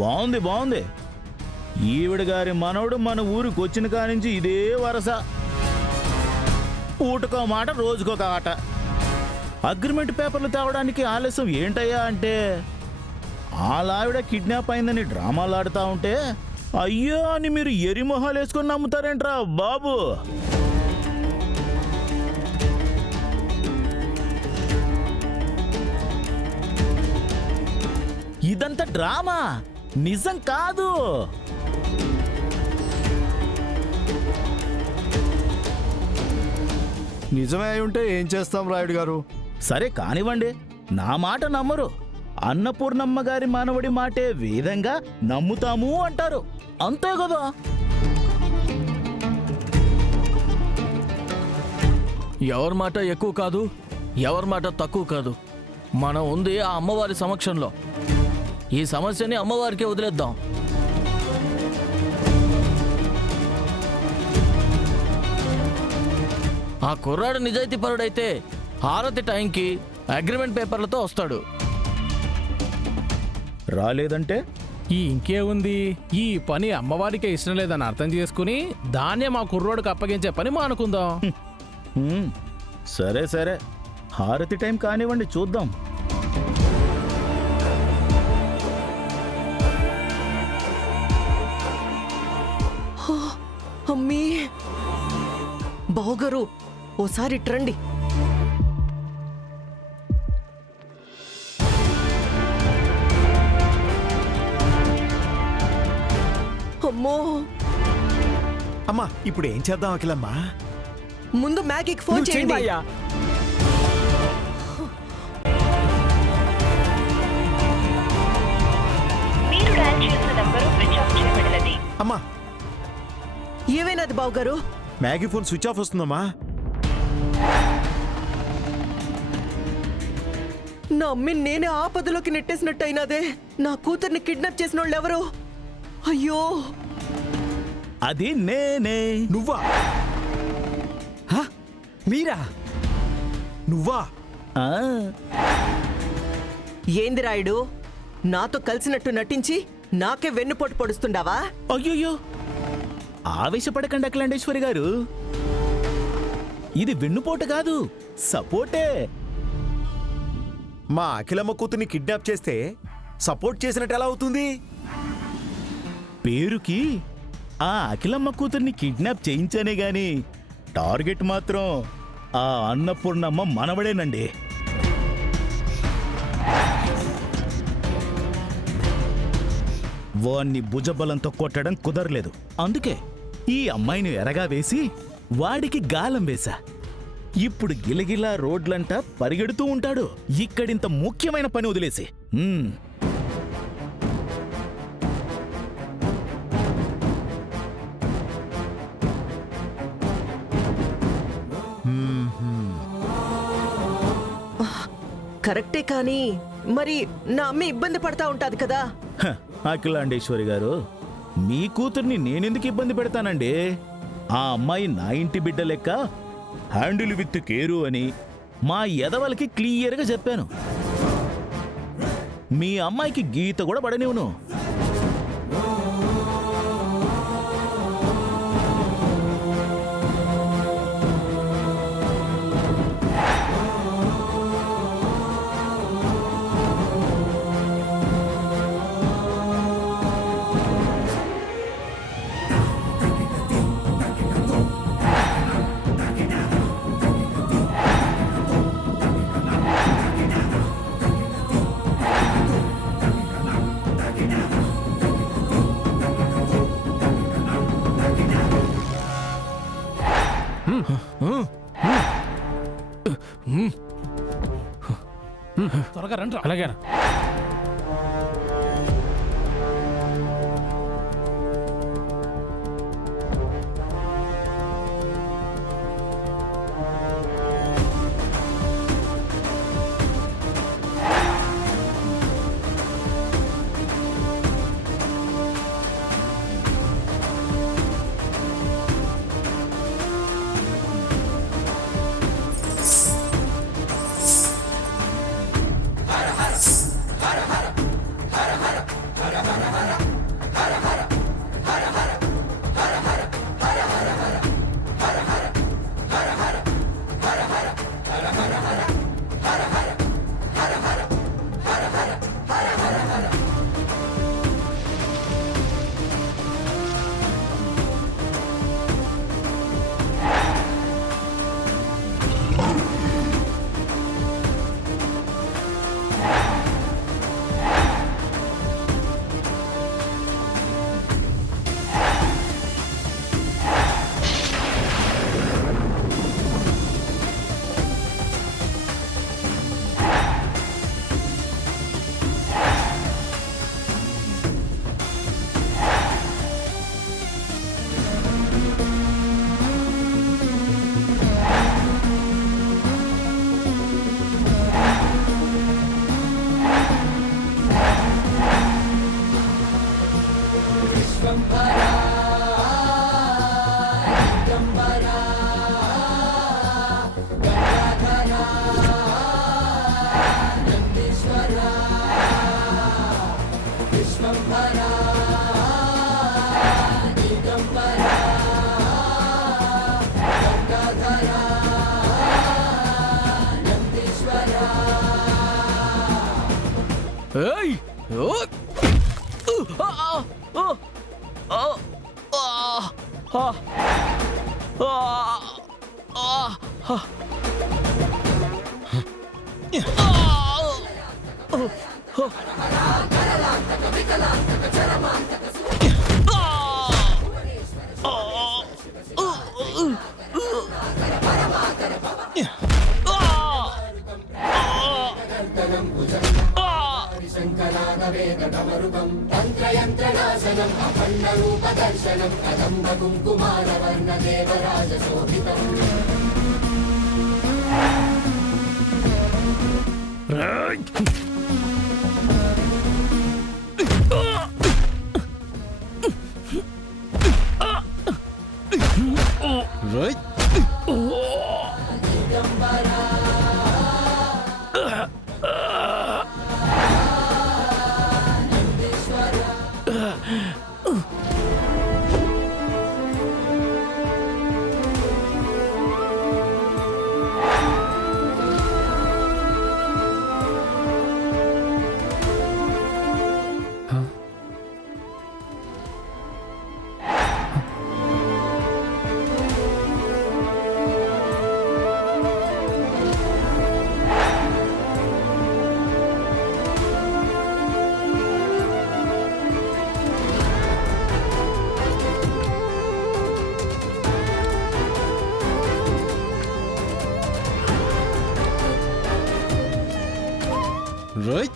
బాగుంది బాగుంది. ఈవిడ గారి మనవడు మన ఊరికి వచ్చిన కానించి ఇదే వరస. ఊటకో మాట రోజుకొక ఆట. అగ్రిమెంట్ పేపర్లు తేవడానికి ఆలస్యం ఏంటయ్యా అంటే ఆలావిడ కిడ్నాప్ అయిందని డ్రామాలు ఆడుతూ ఉంటే అయ్యో అని మీరు ఎరిమొహాలు వేసుకొని నమ్ముతారేంట్రా బాబు. ఇదంతా డ్రామా, నిజం కాదు. నిజమే అయి ఉంటే ఏం చేస్తాం రాయుడు గారు? సరే కానివ్వండి, నా మాట నమ్మరు. అన్నపూర్ణమ్మ గారి మానవుడి మాటే వేదంగా నమ్ముతాము అంటారు, అంతే కదా. ఎవరి మాట ఎక్కువ కాదు, ఎవరి మాట తక్కువ కాదు. మనం ఉంది ఆ అమ్మవారి సమక్షంలో. ఈ సమస్యని అమ్మవారికే వదిలేద్దాం. ఆ కుర్రాడు నిజాయితీ పరుడైతే హారతి టైంకి అగ్రిమెంట్ పేపర్లతో వస్తాడు. రాలేదంటే ఇంకేముంది, ఈ పని అమ్మవారికే ఇష్టం లేదని అర్థం చేసుకుని దాన్నే మా కుర్రోడికి అప్పగించే పని మానుకుందాం. సరే సరే, హారతి టైం కానివ్వండి, చూద్దాం. అమ్మీ, బావగారు ఓసారి ట్రండి. అమ్మో, అమ్మా ఇప్పుడు ఏం చేద్దాం అఖిలమ్మా? ముందు మ్యాగీకి ఫోన్ చేయండి. అమ్మా ఏమైనది బావగారు? మ్యాగీ ఫోన్ స్విచ్ ఆఫ్ వస్తుందమ్మా. నా అమ్మి నేనే ఆపదలోకి నెట్టేసినట్టు అయినదే. నా కూతుర్ని కిడ్నాప్ చేసిన వాళ్ళు ఎవరు? అయ్యో, అది నేనే. నువ్వా? మీరా? నువ్వా? ఆ, ఏంది రాయుడు, నాతో కలిసినట్టు నటించి నాకే వెన్నుపోటు పొడుస్తుండావా? అయ్యయ్యో, ఆవేశపడకండి అఖిలాండేశ్వరి గారు. ఇది వెన్నుపోటు కాదు, సపోర్టే. మా అఖిలమ్మ కూతుర్ని కిడ్నాప్ చేస్తే సపోర్ట్ చేసినట్టు ఎలా అవుతుంది? పేరుకి ఆ అఖిలమ్మ కూతుర్ని కిడ్నాప్ చేయించానే గాని టార్గెట్ మాత్రం ఆ అన్నపూర్ణమ్మ మనవడేనండి. వాణ్ణి భుజబలంతో కొట్టడం కుదరలేదు. అందుకే ఈ అమ్మాయిని ఎరగా వేసి వాడికి గాలం వేశా. ఇప్పుడు గిలగిలా రోడ్లంటా పరిగెడుతూ ఉంటాడు, ఇక్కడింత ముఖ్యమైన పని వదిలేసి. కరెక్టే, కానీ మరి నా అమ్మ ఇబ్బంది పడతా ఉంటాది కదా. అఖిలాండేశ్వరి గారు, మీ కూతుర్ని నేనెందుకు ఇబ్బంది పెడతానండి? ఆ అమ్మాయి నా ఇంటి బిడ్డ లెక్క హ్యాండిల్ విత్ కేరు అని మా ఎదవలకి క్లియర్గా చెప్పాను. మీ అమ్మాయికి గీత కూడా పడనివ్వను. త్వరగా రండి. అలాగే. ఏయ్! ఓ! ఆ! ఆ! ఆ! ఆ! ఆ! ఆ! ఆ! Right?